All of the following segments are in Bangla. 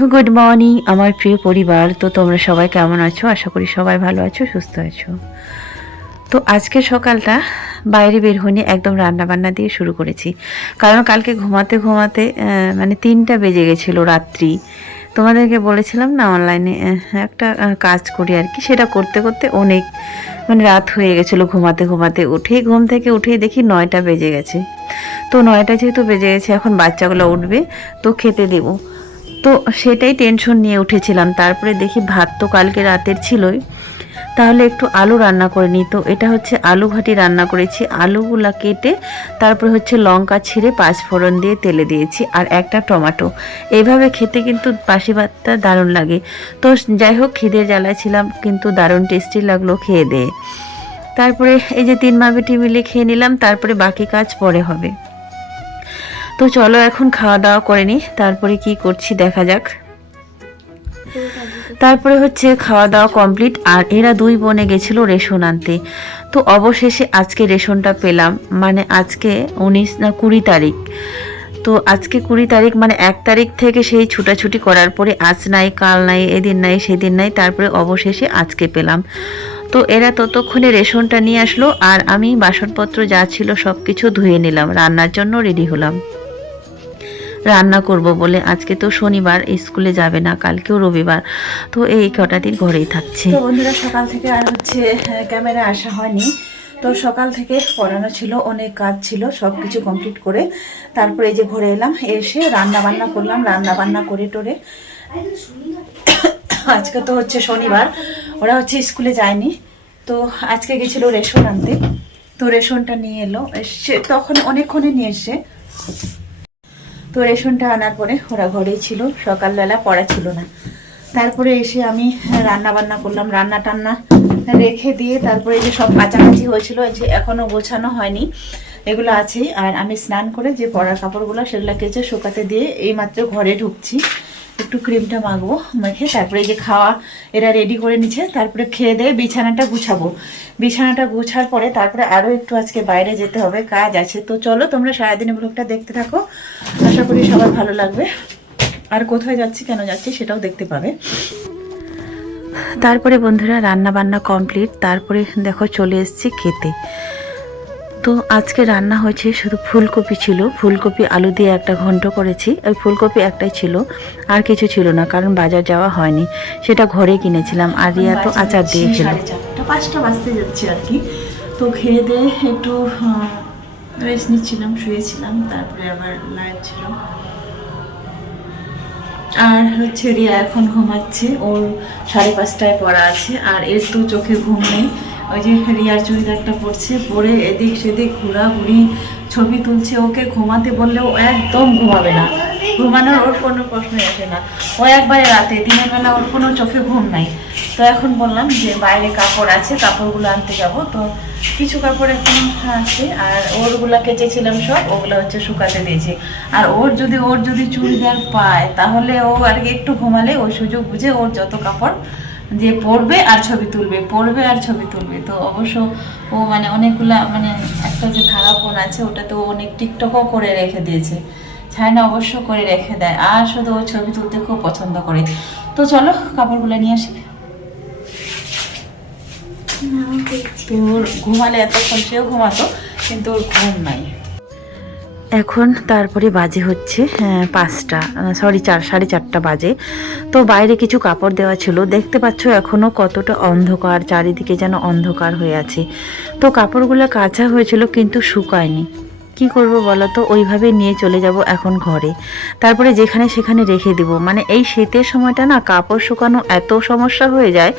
গুড মর্নিং আমার প্রিয় পরিবার। তো তোমরা সবাই কেমন আছো? আশা করি সবাই ভালো আছো, সুস্থ আছো। তো আজকে সকালটা বাইরে বের হয়নি একদম রান্না বান্না দিয়ে শুরু করেছি। কারণ কালকে ঘুমাতে ঘুমাতে মানে তিনটা বেজে গেছিল রাত্রি। তোমাদেরকে বলেছিলাম না অনলাইনে একটা কাজ করি আর কি, সেটা করতে করতে অনেক মানে রাত হয়ে গেছিল ঘুমাতে ঘুমাতে উঠেই। ঘুম থেকে উঠেই দেখি নয়টা বেজে গেছে। তো নয়টা যেহেতু বেজে গেছে, এখন বাচ্চাগুলো উঠবে, তো খেতে দেবো। তো সেটাই টেনশন নিয়ে উঠেছিলাম। তারপরে দেখি ভাত তো কালকে রাতের ছিলই। তাহলে একটু আলু রান্না করে নিই। তো এটা হচ্ছে আলু ঘাটি রান্না করেছি। আলুগুলা কেটে তারপরে হচ্ছে লঙ্কা ছিঁড়ে পাঁচ ফোড়ন দিয়ে তেলে দিয়েছি আর একটা টমেটো। এইভাবে খেতে কিন্তু বাসি ভাতটা দারুণ লাগে। তো যাই হোক খিদে জ্বালায় ছিলাম, কিন্তু দারুণ টেস্টি লাগল খেয়ে দিয়ে তারপরে এই যে তিন মা বেটি মিলে খেয়ে নিলাম, তারপরে বাকি কাজ পরে হবে। তো চলো এখন খাওয়া দাওয়া করে নিই তারপরে কি করছি দেখা যাক। তারপরে হচ্ছে খাওয়া দাওয়া কমপ্লিট, আর এরা দুই বোনে গেছিল রেশন আনতে। তো অবশেষে আজকে রেশনটা পেলাম মানে আজকে উনিশ না কুড়ি তারিখ। তো আজকে কুড়ি তারিখ মানে এক তারিখ থেকে সেই ছুটাছুটি করার পরে আজ নাই, কাল নাই, এদিন নাই, সেদিন নাই, তারপরে অবশেষে আজকে পেলাম। তো এরা ততক্ষণে রেশনটা নিয়ে আসলো, আর আমি বাসনপত্র যা ছিল সব কিছু ধুয়ে নিলাম, রান্নার জন্য রেডি হলাম। রান্না করব বলে আজকে তো শনিবার স্কুলে যাবে না, কালকেও রবিবার। তো এই কটা দিন ঘরেই থাকছে। বন্ধুরা, সকাল থেকে আর হচ্ছে ক্যামেরা আসা হয়নি। তো সকাল থেকে পড়ানো ছিল, অনেক কাজ ছিল সব কিছু কমপ্লিট করে তারপরে এই যে ঘরে এলাম, এসে রান্না বান্না করলাম, রান্না বান্না করে টোরে। আজকে তো হচ্ছে শনিবার, ওরা হচ্ছে স্কুলে যায়নি। তো আজকে গেছিল রেশন আনতে। তো রেশনটা নিয়ে এলো এসছে তখন অনেকক্ষণে নিয়ে এসছে তো রেশনটা আনার পরে ওরা ঘরেই ছিল, সকালবেলা পড়া ছিল না। তারপরে এসে আমি রান্না বান্না করলাম রান্না টান্না রেখে দিয়ে তারপরে যে সব কাছাকাছি হয়েছিল যে এখনও গোছানো হয়নি, এগুলো আছেই। আর আমি স্নান করে যে পড়ার কাপড়গুলো সেগুলো কেচে শুকাতে দিয়ে এইমাত্র ঘরে ঢুকছি। একটু ক্রিমটা মাখবো, মেখে তারপরে যে খাওয়া, এরা রেডি করে নিচ্ছে, তারপরে খেয়ে দিয়ে বিছানাটা গুছাবো। বিছানাটা গুছার পরে তারপরে আরও একটু আজকে বাইরে যেতে হবে, কাজ আছে। তো চলো তোমরা সারাদিনের ব্লগটা দেখতে থাকো। আশা করি সবার ভালো লাগবে। আর কোথায় যাচ্ছি, কেন যাচ্ছি সেটাও দেখতে পাবে। তারপরে বন্ধুরা রান্না বান্না কমপ্লিট তারপরে দেখো চলে এসেছি খেতে। তো আজকে রান্না হয়েছে শুধু ফুলকপি ছিল। ফুলকপি আলু দিয়ে একটা ঘন্ট করেছি। ওই ফুলকপি একটাই ছিল আর কিছু ছিল না কারণ বাজার যাওয়া হয়নি। সেটা ঘরে কিনেছিলাম আর রিয়া তো আচার দিয়ে চারটা পাঁচটা বাজতে যাচ্ছে আর কি। তো খেয়ে দিয়ে একটু রেস্ট নিচ্ছিলাম শুয়েছিলাম তারপরে আবার লাইভ ছিল। আর হচ্ছে রিয়া এখন ঘুমাচ্ছে ওর সাড়ে পাঁচটায় পড়া আছে আর এর তো চোখে ঘুম নেই। ওই যে রিয়ার চুড়িদারটা পরছে, পরে এদিক সেদিক ঘোরাঘুরি, ছবি তুলছে, ওকে ঘুমাতে বললেও একদম ঘুমাবে না। ঘুমানোর ওর কোনো প্রশ্নই আসে না। ও একবারে রাতে, দিনের বেলা ওর কোনো চোখে ঘুম নাই। তো এখন বললাম যে বাইরে কাপড় আছে, কাপড়গুলো আনতে যাব। তো কিছু কাপড় এখন আছে, আর ওরগুলা কেচেছিলাম সব, ওগুলো হচ্ছে শুকাতে দিয়েছি। আর ওর যদি ওর যদি চুড়িদার পায়, তাহলে ও আর কি একটু ঘুমালে ওই সুযোগ বুঝে ওর যত কাপড় দিয়ে পড়বে আর ছবি তুলবে পড়বে আর ছবি তুলবে। তো অবশ্য ও মানে অনেকগুলা মানে একটা যে ধারা ফোন আছে ওটা তো অনেক টিকটকও করে রেখে দিয়েছে। ছায়না অবশ্য করে রেখে দেয়। আর শুধু ও ছবি তুলতে খুব পছন্দ করে। তো চলো কাপড়গুলো নিয়ে আসি। ঘুমালে এতক্ষণ সেও ঘুমাতো কিন্তু ওর ঘুম নাই। এখন তারপরে বাজে হচ্ছে হ্যাঁ, পাঁচটা সরি চার সাড়ে চারটা বাজে। তো বাইরে কিছু কাপড় দেওয়া ছিল দেখতে পাচ্ছ এখনও কতটা অন্ধকার চারিদিকে যেন অন্ধকার হয়ে আছে। তো কাপড়গুলো কাঁচা হয়েছিল কিন্তু শুকায়নি। কি করব বলো তো? ওইভাবে নিয়ে চলে যাব এখন ঘরে। তারপরে যেখানে সেখানে রেখে দিব। মানে এই শীতের সময়টা না কাপড় শুকানো এত সমস্যা হয়ে যায়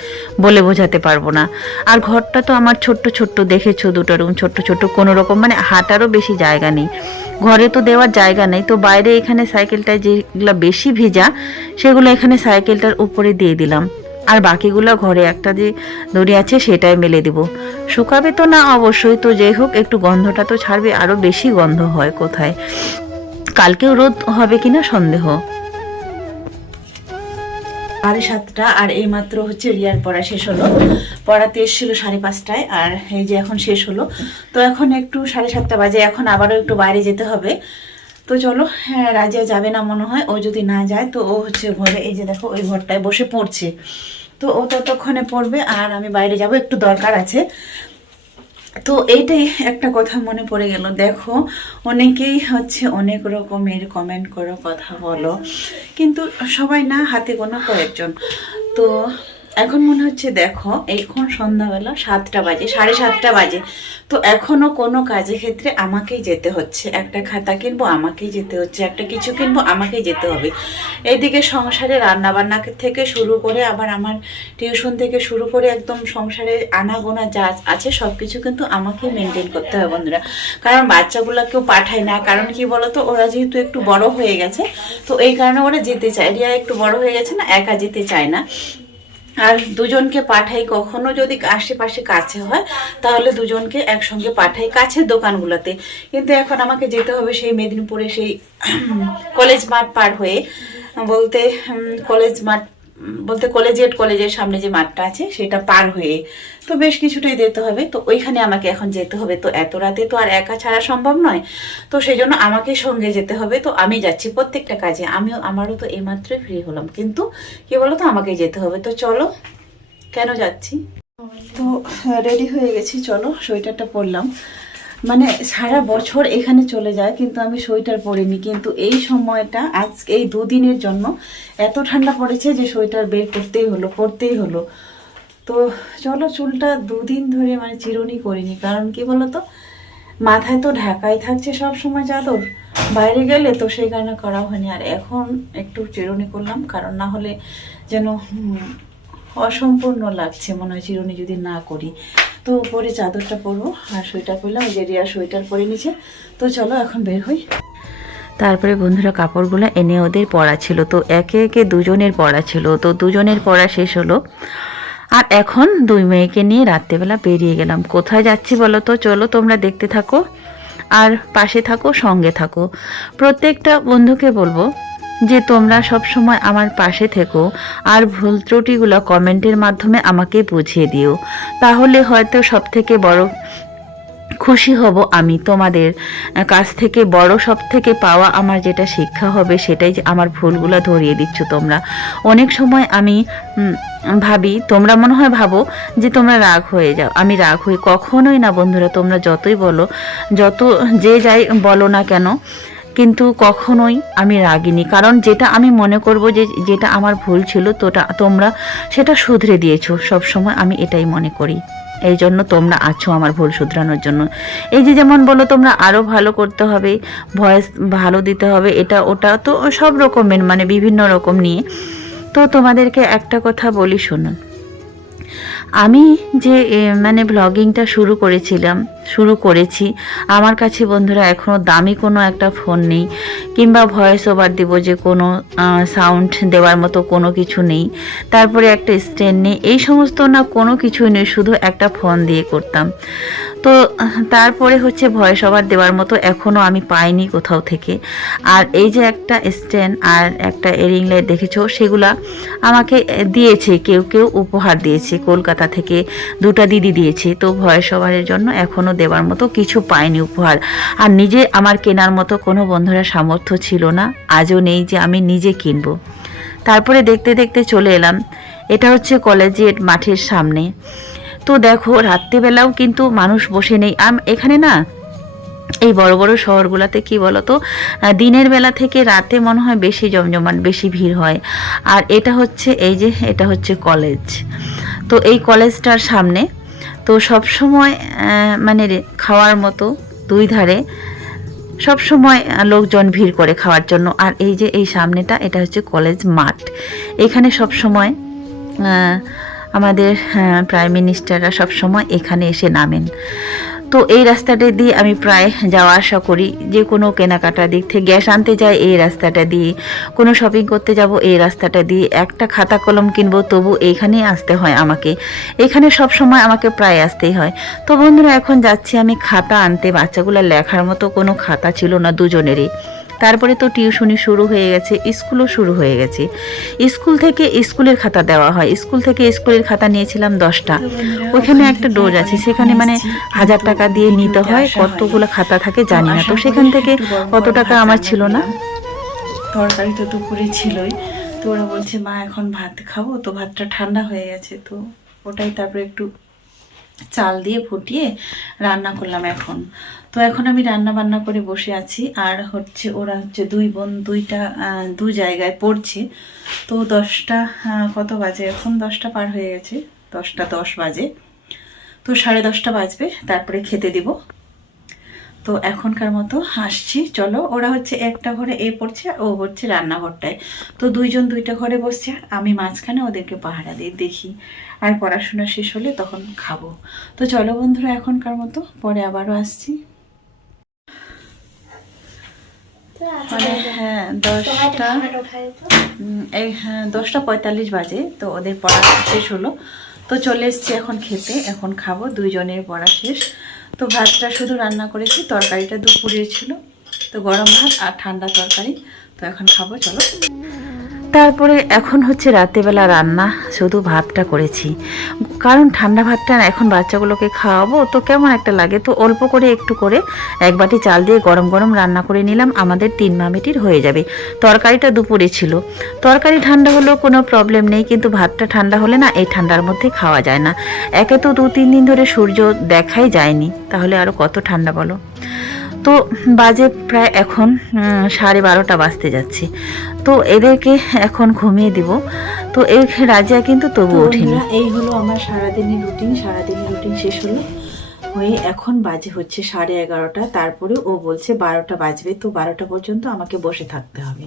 বলে বোঝাতে পারব না। আর ঘরটা তো আমার ছোট্ট ছোট্ট দেখেছ দুটো রুম ছোট্ট ছোট্ট কোনো রকম মানে হাঁটারও বেশি জায়গা নেই। ঘরে তো দেওয়ার জায়গা নেই, তো বাইরে এখানে সাইকেলটায় যেগুলো বেশি ভেজা, সেগুলো এখানে সাইকেলটার উপরে দিয়ে দিলাম। আর বাকিগুলো ঘরে একটা যে দড়ি আছে সেটাই মেলে দিব। শুকাবে তো না অবশ্যই, তো যাই হোক, একটু গন্ধটা তো ছাড়বে আরও বেশি গন্ধ হয় কোথায়। কালকেও রোদ হবে কিনা সন্দেহ। সাড়ে সাতটা, আর এই মাত্র হচ্ছে রিয়ার পড়া শেষ হলো। পড়াতে এসেছিল সাড়ে পাঁচটায়, আর এই যে এখন শেষ হলো। তো এখন একটু সাড়ে সাতটা বাজে, এখন আবারও একটু বাইরে যেতে হবে। তো চলো হ্যাঁ রাজিয়া যাবে না মনে হয়, ও যদি না যায়, তো ও হচ্ছে ঘরে, এই যে দেখো, ওই ঘরটায় বসে পড়ছে। তো ও ততক্ষণে পড়বে, আর আমি বাইরে যাব, একটু দরকার আছে। তো এইটাই একটা কথা মনে পড়ে গেল। দেখো অনেকেই হচ্ছে অনেক রকমের কমেন্ট করো কথা বলো। কিন্তু সবাই না হাতে গোনা কয়েকজন। তো এখন মনে হচ্ছে দেখো, এখন সন্ধ্যাবেলা সাতটা বাজে, সাড়ে সাতটা বাজে। তো এখনও কোনো কাজের ক্ষেত্রে আমাকেই যেতে হচ্ছে। একটা খাতা কিনবো, আমাকেই যেতে হচ্ছে। একটা কিছু কিনবো, আমাকেই যেতে হবে। এইদিকে সংসারে রান্না বান্না থেকে শুরু করে আবার আমার টিউশন থেকে শুরু করে একদম সংসারে আনাগোনা যা আছে সব কিছু কিন্তু আমাকেই মেনটেন করতে হবে বন্ধুরা। কারণ বাচ্চাগুলোকেও পাঠায় না। কারণ কি বলতো, ওরা যেহেতু একটু বড় হয়ে গেছে, তো এই কারণে ওরা যেতে চায়। রিয়া একটু বড় হয়ে গেছে না, একা যেতে চায় না। আর দুজনকে পাঠাই কখনো যদি আশেপাশে কাছে হয়, তাহলে দুজনকে একসঙ্গে পাঠাই কাছের দোকানগুলোতে। কিন্তু এখন আমাকে যেতে হবে সেই মেদিনীপুরে, সেই কলেজ মাঠ পার হয়ে। বলতে কলেজ মাঠ বলতে কলেজিয়েট কলেজের সামনে যে মাঠটা আছে, সেটা পার হয়ে তো বেশ কিছুটাই যেতে হবে। তো ওইখানে আমাকে এখন যেতে হবে। তো এত রাতে তো আর একা ছাড়া সম্ভব নয়। তো সেই জন্য আমাকে সঙ্গে যেতে হবে। তো আমি যাচ্ছি প্রত্যেকটা কাজে। আমিও, আমারও তো এইমাত্রই ফ্রি হলাম। কিন্তু কি বলো তো আমাকে যেতে হবে। তো চলো, কেন যাচ্ছি? তো, রেডি হয়ে গেছি। চলো, সোয়েটারটা পরলাম। মানে সারা বছর এখানে চলে যায়, কিন্তু আমি সোয়েটার পরিনি। কিন্তু এই সময়টা আজ এই দুদিনের জন্য এত ঠান্ডা পড়েছে যে সোয়েটার বের করতেই হলো, পরতেই হলো। তো চলো চুলটা দুদিন ধরে মানে চিরুনি করিনি, কারণ কি বলতো? মাথায় তো ঢাকাই থাকছে সব সময় চাদর, বাইরে গেলে তো সেই কারণে করা হয়নি। আর এখন একটু চিরুনি করলাম, কারণ না হলে যেন অসম্পূর্ণ লাগছে মনে হয় চিরুনি যদি না করি। তো উপরে চাদরটা পরবো, আর সোয়েটার পরলাম, ওই যে রিয়া সোয়েটার পরে নিচে। তো চলো এখন বের হই। তারপরে বন্ধুরা কাপড়গুলো এনে ওদের পড়া ছিল, তো একে একে দুজনের পড়া ছিল, তো দুজনের পড়া শেষ হলো। আর এখন দুই মেয়েকে নিয়ে রাত্রেবেলা বেরিয়ে গেলাম। কোথায় যাচ্ছি বলো তো? চলো তোমরা দেখতে থাকো, আর পাশে থাকো, সঙ্গে থাকো। প্রত্যেকটা বন্ধুকে বলব যে তোমরা সব সময় আমার পাশে থেকো আর ভুল ত্রুটিগুলো কমেন্টের মাধ্যমে আমাকে বুঝিয়ে দিও। তাহলে হয়তো সব থেকে বড় খুশি হব আমি। তোমাদের কাছ থেকে বড় সব থেকে পাওয়া আমার যেটা শিক্ষা হবে সেটাই আমার ভুলগুলো ধরিয়ে দিচ্ছ তোমরা। অনেক সময় আমি ভাবি, তোমরা মনে হয় ভাবো যে তোমরা রাগ হয়ে যাও। আমি রাগ হই কখনোই না বন্ধুরা, তোমরা যতই বলো, যত যে যাই বলো না কেন কিন্তু কখনোই আমি রাগিনি। কারণ যেটা আমি মনে করব যে যেটা আমার ভুল ছিল, তোটা, তোমরা সেটা শুধরে দিয়েছ। সবসময় আমি এটাই মনে করি। এই জন্য তোমরা আছো আমার ভুল শুধরানোর জন্য। এই যে যেমন বলো, তোমরা আরও ভালো করতে হবে, ভয়েস ভালো দিতে হবে, এটা, ওটা তো সব রকমের মানে বিভিন্ন রকম নিয়ে। তো তোমাদেরকে একটা কথা বলি, শুনুন। আমি যে মানে ব্লগিংটা শুরু করেছিলাম, শুরু করেছি, আমার কাছে বন্ধুরা এখনও দামি কোনো একটা ফোন নেই, কিংবা ভয়েস ওভার দিব যে কোনো সাউন্ড দেওয়ার মতো কোনো কিছু নেই, তারপরে একটা স্ট্যান্ড নেই, এই সমস্ত না কোনো কিছুই নেই, শুধু একটা ফোন দিয়ে করতাম। তো তারপরে হচ্ছে ভয়েস ওভার দেওয়ার মতো এখনও আমি পাইনি কোথাও থেকে। আর এই যে একটা স্ট্যান্ড আর একটা এরিং লাইট দেখেছ, সেগুলা আমাকে দিয়েছে, কেউ কেউ উপহার দিয়েছে। কলকাতা থেকে দুটা দিদি দিয়েছে, তো ভয়েস ওভারের জন্য এখনও দেওয়ার মতো কিছু পাইনি উপহার। আর নিজে আমার কেনার মতো কোনো বন্ধুরা সামর্থ্য ছিল না, আজও নেই যে আমি নিজে কিনবো। তারপরে দেখতে দেখতে চলে এলাম, এটা হচ্ছে কলেজের মাঠের সামনে। তো দেখো, রাত্রিবেলাও কিন্তু মানুষ বসে নেই। আম, এখানে না, এই বড় বড় শহরগুলোতে কি বলতো দিনের বেলা থেকে রাতে মনে হয় বেশি জমজমাট, বেশি ভিড় হয়। আর এটা হচ্ছে, এই যে, এটা হচ্ছে কলেজ। তো এই কলেজটার সামনে, তো সব সময় মানে খাওয়ার মতো দুই ধারে সব সময় লোকজন ভিড় করে খাওয়ার জন্য। আর এই যে, এই সামনেটা, এটা হচ্ছে কলেজ মাঠ। এখানে সব সময় আমাদের প্রাইম মিনিস্টাররা সব সময় এখানে এসে নামেন। তো এই রাস্তাটা দিয়ে আমি প্রায় যাওয়া আসা করি। যে কোনো কেনাকাটার দিক থেকে গ্যাস আনতে যাই, এই রাস্তাটা দিয়ে। কোনো শপিং করতে যাব, এই রাস্তাটা দিয়ে। একটা খাতা কলম কিনবো, তবু এইখানেই আসতে হয় আমাকে। এখানে সব সময় আমাকে প্রায় আসতেই হয়। তো বন্ধুরা, এখন যাচ্ছি আমি খাতা আনতে। বাচ্চাগুলো লেখার মতো কোনো খাতা ছিল না দুজনেরই। তারপরে তো টিউশনি শুরু হয়ে গেছে, স্কুলও শুরু হয়ে গেছে। স্কুল থেকে স্কুলের খাতা দেওয়া হয়। স্কুল থেকে স্কুলের খাতা নিয়েছিলাম দশটা। ওখানে একটা ডোজ আছে, সেখানে মানে হাজার টাকা দিয়ে নিতে হয়, কতগুলো খাতা থাকে জানি না। তো সেখান থেকে অত টাকা আমার ছিল না। তরকারি তো দুপুরে ছিলই। তো ওরা বলছে, মা, এখন ভাত খাব। তো ভাতটা ঠান্ডা হয়ে গেছে, তো ওটাই তারপরে একটু চাল দিয়ে ফুটিয়ে রান্না করলাম এখন। তো এখন আমি রান্না বান্না করে বসে আছি। আর হচ্ছে ওরা হচ্ছে দুই বোন দুইটা দু জায়গায় পড়ছে। তো দশটা কত বাজে এখন? দশটা পার হয়ে গেছে। দশটা দশ বাজে। তো সাড়ে দশটা বাজবে। তারপরে খেতে দিব। তো এখনকার মতো হাসছি। চলো, ওরা হচ্ছে একটা ঘরে এ পড়ছে, ও হচ্ছে রান্নাঘরটায়। তো দুইজন দুইটা ঘরে বসছে, আর আমি মাঝখানে ওদেরকে পাহারা দিই দেখি। আর পড়াশোনা শেষ হলে তখন খাব। তো চলো বন্ধুরা, এখনকার মতো পরে আবারও আসছি। হ্যাঁ দশটা এই হ্যাঁ দশটা পঁয়তাল্লিশ বাজে, তো ওদের পড়া শেষ হলো। তো চলে এসছি এখন খেতে, এখন খাব, দুইজনের পড়া শেষ। তো ভাতটা শুধু রান্না করেছি, তরকারিটা দুপুরে ছিল। তো গরম ভাত আর ঠান্ডা তরকারি। তো এখন খাব, চলো। তারপরে এখন হচ্ছে রাতেবেলা রান্না, শুধু ভাতটা করেছি। কারণ ঠান্ডা ভাতটা এখন বাচ্চাগুলোকে খাওয়াবো, তো কেমন একটা লাগে। তো অল্প করে একটু করে এক বাটি চাল দিয়ে গরম গরম রান্না করে নিলাম, আমাদের তিন মামিটির হয়ে যাবে। তরকারিটা দুপুরে ছিল। তরকারি ঠান্ডা হলেও কোনো প্রবলেম নেই, কিন্তু ভাতটা ঠান্ডা হলে না, এই ঠান্ডার মধ্যে খাওয়া যায় না। একে তো দু তিন দিন ধরে সূর্য দেখাই যায়নি, তাহলে আরও কত ঠান্ডা বলো? তো বাজে প্রায় এখন সাড়ে বারোটা বাজতে যাচ্ছে। তো এদেরকে এখন ঘুমিয়ে দিব। তো এই রাজিয়া কিন্তু তবু ওঠেনি। এই হলো আমার সারাদিনের রুটিন সারাদিনের রুটিন শেষ হলো। হয়ে এখন বাজে হচ্ছে সাড়ে এগারোটা। তারপরে ও বলছে বারোটা বাজবে। তো বারোটা পর্যন্ত আমাকে বসে থাকতে হবে।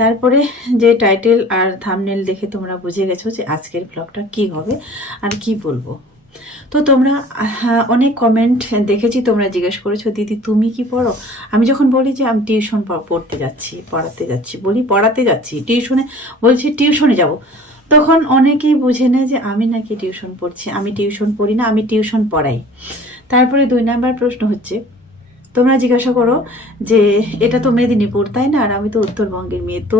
তারপরে যে টাইটেল আর থামনেল দেখে তোমরা বুঝে গেছো যে আজকের ব্লগটা কি হবে আর কি বলব। তো তোমরা আহ, অনেক কমেন্ট দেখেছি তোমরা জিজ্ঞেস করেছ দিদি তুমি কি পড়ো? আমি যখন বলি যে আমি টিউশন পড়তে যাচ্ছি পড়াতে যাচ্ছি। বলি পড়াতে যাচ্ছি টিউশনে বলছি টিউশনে যাব। তখন অনেকেই বুঝে নেয় যে আমি নাকি টিউশন পড়ছি আমি টিউশন পড়ি না আমি টিউশন পড়াই। তারপরে দুই নাম্বার প্রশ্ন হচ্ছে তোমরা জিজ্ঞাসা করো যে এটা তো মেদিনীপুর তাই না? আর আমি তো উত্তরবঙ্গের মেয়ে। তো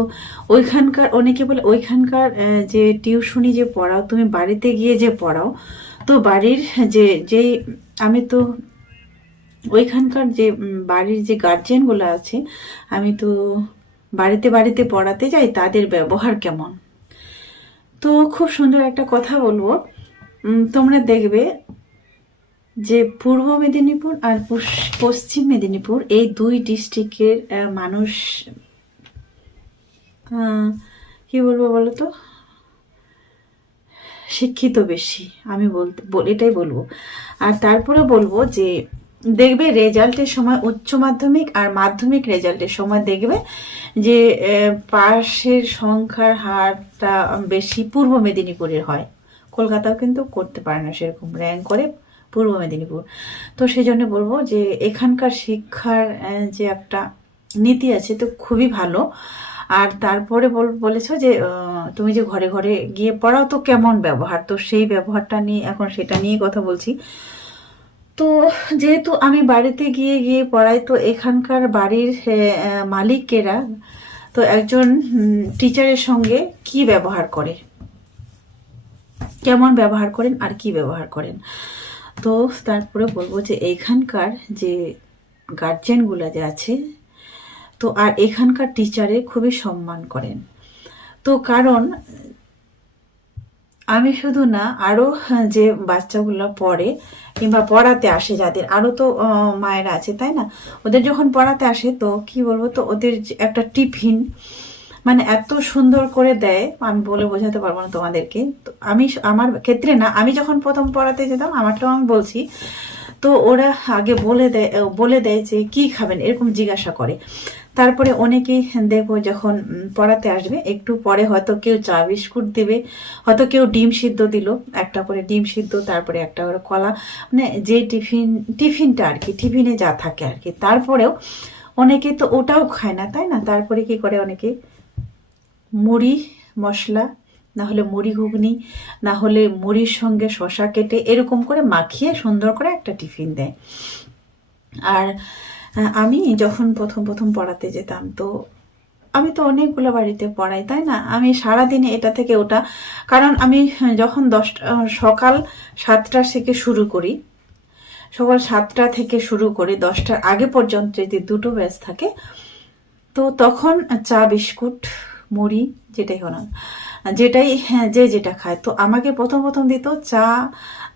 ওইখানকার অনেকে বলে ওইখানকার যে টিউশনি যে পড়াও তুমি বাড়িতে গিয়ে যে পড়াও তো বাড়ির যে যেই আমি তো ওইখানকার যে বাড়ির যে গার্জেনগুলো আছে, আমি তো বাড়িতে বাড়িতে পড়াতে যাই, তাদের ব্যবহার কেমন? তো খুব সুন্দর একটা কথা বলব। তোমরা দেখবে যে পূর্ব মেদিনীপুর আর পশ- পশ্চিম মেদিনীপুর এই দুই ডিস্ট্রিক্টের মানুষ কি বলব বলো তো শিক্ষিত বেশি, আমি বলতে বল- এটাই বলব। আর তারপরে বলব যে, দেখবে রেজাল্টের সময় উচ্চ মাধ্যমিক আর মাধ্যমিক রেজাল্টের সময় দেখবে যে পাশের সংখ্যার হারটা বেশি পূর্ব মেদিনীপুরের হয়। কলকাতাও কিন্তু করতে পারে না সেরকম র্যাঙ্ক করে পূর্ব মেদিনীপুর। তো সেই জন্য বলব যে, এখানকার শিক্ষার যে একটা নীতি আছে, তো খুবই ভালো। আর তারপরে বল, বলেছ যে তুমি যে ঘরে ঘরে গিয়ে পড়াও, তো কেমন ব্যবহার? তো সেই ব্যবহারটা নিয়ে এখন সেটা নিয়ে কথা বলছি। তো যেহেতু আমি বাড়িতে গিয়ে গিয়ে পড়াই, তো এখানকার বাড়ির মালিকেরা, তো একজন টিচারের সঙ্গে কি ব্যবহার করে? কেমন ব্যবহার করেন আর কি ব্যবহার করেন? তো তারপরে বলব যে এইখানকার যে গার্জেনগুলো যে আছে তো আর এখানকার টিচারে খুবই সম্মান করেন। তো কারণ, আমি শুধু না আরও যে বাচ্চাগুলো পড়ে কিংবা পড়াতে আসে যাদের আরও তো মায়েরা আছে, তাই না? ওদের যখন পড়াতে আসে তো কি বলব তো, ওদের একটা টিফিন মানে এত সুন্দর করে দেয়, আমি বলে বোঝাতে পারব না তোমাদেরকে। তো আমি আমার ক্ষেত্রে না, আমি যখন প্রথম পড়াতে যেতাম, আমারটাও আমি বলছি, তো ওরা আগে বলে দেয় বলে দেয় যে, কি খাবেন? এরকম জিজ্ঞাসা করে। তারপরে অনেকেই দেখব যখন পড়াতে আসবে, একটু পরে হয়তো কেউ চা বিস্কুট দেবে, হয়তো কেউ ডিম সিদ্ধ দিল, একটা করে ডিম সিদ্ধ, তারপরে একটা করে কলা মানে যে টিফিন, টিফিনটা আর কি, টিফিনে যা থাকে আর কি। তারপরেও অনেকে তো ওটাও খায় না, তাই না? তারপরে কি করে অনেকে? মুড়ি, মশলা, না হলে মুড়ি ঘুগনি, না হলে মুড়ির সঙ্গে শশা কেটে এরকম করে মাখিয়ে সুন্দর করে একটা টিফিন দেয়। আর আমি যখন প্রথম প্রথম পড়াতে যেতাম তো আমি তো অনেকগুলো বাড়িতে পড়াই তাই না? আমি সারাদিনে এটা থেকে ওটা কারণ আমি হ্যাঁ, যখন দশটা সকাল সাতটার থেকে শুরু করি সকাল সাতটা থেকে শুরু করে দশটার আগে পর্যন্ত যদি দুটো ব্যাচ থাকে তো তখন চা বিস্কুট মুড়ি যেটাই হলো না, যেটাই হ্যাঁ যে যেটা খায়। তো আমাকে প্রথম প্রথম দিত চা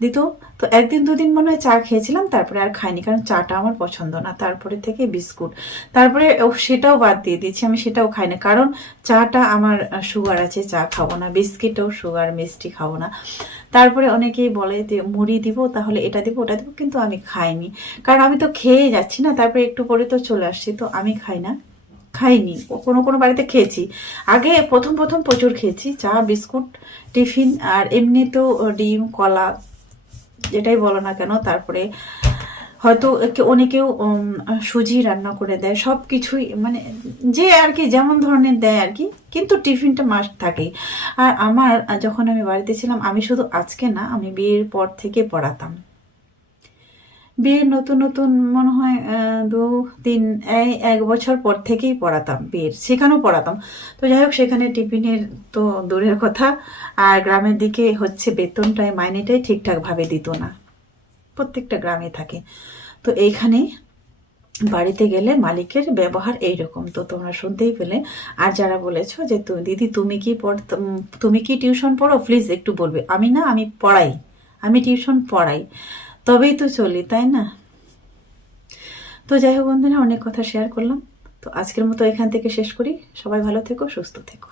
দিত। তো একদিন দুদিন মনে হয় চা খেয়েছিলাম, তারপরে আর খাইনি, কারণ চাটা আমার পছন্দ না। তারপরে থেকে বিস্কুট। তারপরে সেটাও বাদ দিয়ে দিয়েছি, আমি সেটাও খাই না। কারণ চাটা আমার সুগার আছে, চা খাব না। বিস্কিটও সুগার, মিষ্টি খাব না। তারপরে অনেকেই বলে যে, মুড়ি দিব, তাহলে এটা দিব, ওটা দিব, কিন্তু আমি খাইনি। কারণ আমি তো খেয়ে যাচ্ছি না, তারপরে একটু পরে তো চলে আসছি, তো আমি খাই না। খাইনি কোনো কোনো বাড়িতে খেয়েছি। আগে প্রথম প্রথম প্রচুর খেয়েছি, চা, বিস্কুট, টিফিন আর এমনিতেও ডিম, কলা, যেটাই বলো না কেন, তারপরে হয়তো অনেকেও সুজি রান্না করে দেয় সব কিছুই মানে যে আর কি যেমন ধরনের দেয় আর কি, কিন্তু টিফিনটা মাস্ট থাকেই। আর আমার, যখন আমি বাড়িতে ছিলাম, আমি শুধু আজকে না, আমি বিয়ের পর থেকে পড়াতাম। বিয়ের নতুন নতুন মনে হয় দু, তিন এক বছর পর থেকেই পড়াতাম বিয়ের, সেখানেও পড়াতাম। তো যাই হোক, সেখানে টিফিনের তো দূরের কথা। আর গ্রামের দিকে হচ্ছে বেতনটাই, মাইনেটাই ঠিকঠাকভাবে দিত না। প্রত্যেকটা গ্রামে থাকে। তো এইখানে বাড়িতে গেলে মালিকের ব্যবহার এইরকম। তো তোমরা শুনতেই পেলে। আর যারা বলেছ যে দিদি, তুমি কি পড় তুমি কি টিউশন পড়ো? প্লিজ একটু বলবে। আমি না, আমি পড়াই। আমি টিউশন পড়াই। তবেই তো চলি, তাই না? তো যাই হোক বন্ধুরা, অনেক কথা শেয়ার করলাম। তো আজকের মতো এখান থেকে শেষ করি। সবাই ভালো থেকো, সুস্থ থেকো।